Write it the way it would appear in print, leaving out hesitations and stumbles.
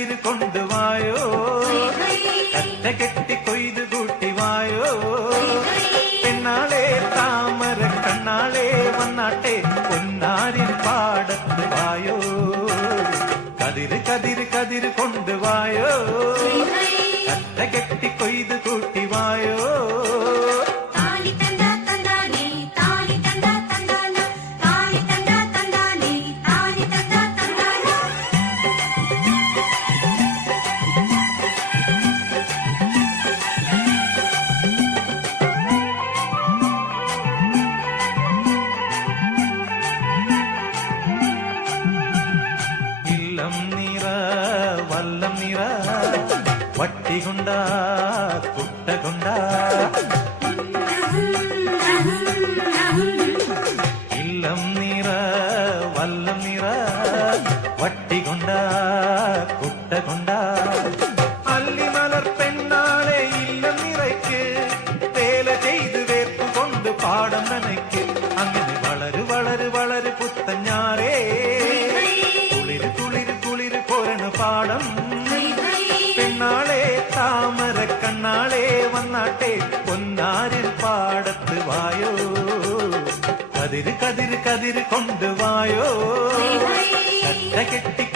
കതിര് കൊണ്ടുവായോ, കറ്റ കെട്ടി കൊയ്ത് കൂട്ടി വായോ. പെണ്ണാളെ താമര കണ്ണാളെ വന്നാട്ടെ പൊന്നാരിൻ പാടത്ത് വായോ. കതിര് കതിര് കതിര് കൊണ്ടുവായോ, കറ്റ കെട്ടി കൊയ്ത് കൂട്ടി വായോ. വല്ലം നിറ വട്ടികൊണ്ട കുട്ടകൊണ്ട ഇല്ലം നിറ വല്ലം നിറ വട്ടികൊണ്ട കുട്ടകൊണ്ട. അല്ലിമലർ പെണ്ണാളെ ഇല്ലം നിറയ്ക്ക് വേല ചെയ്ത് വേർപ്പ് കൊണ്ട് പാടം നനയ്ക്ക്. അങ്ങനെ വളരു വളരു വളരു പുത്തഞ്ഞാറേ പാടം. പെണ്ണാളെ താമര കണ്ണാളെ വന്നാട്ടെ പൊന്നാരിൻ പാടത്ത് വായോ. കതിര് കതിര് കതിര് കൊണ്ടുവായോ, കറ്റ കെട്ടി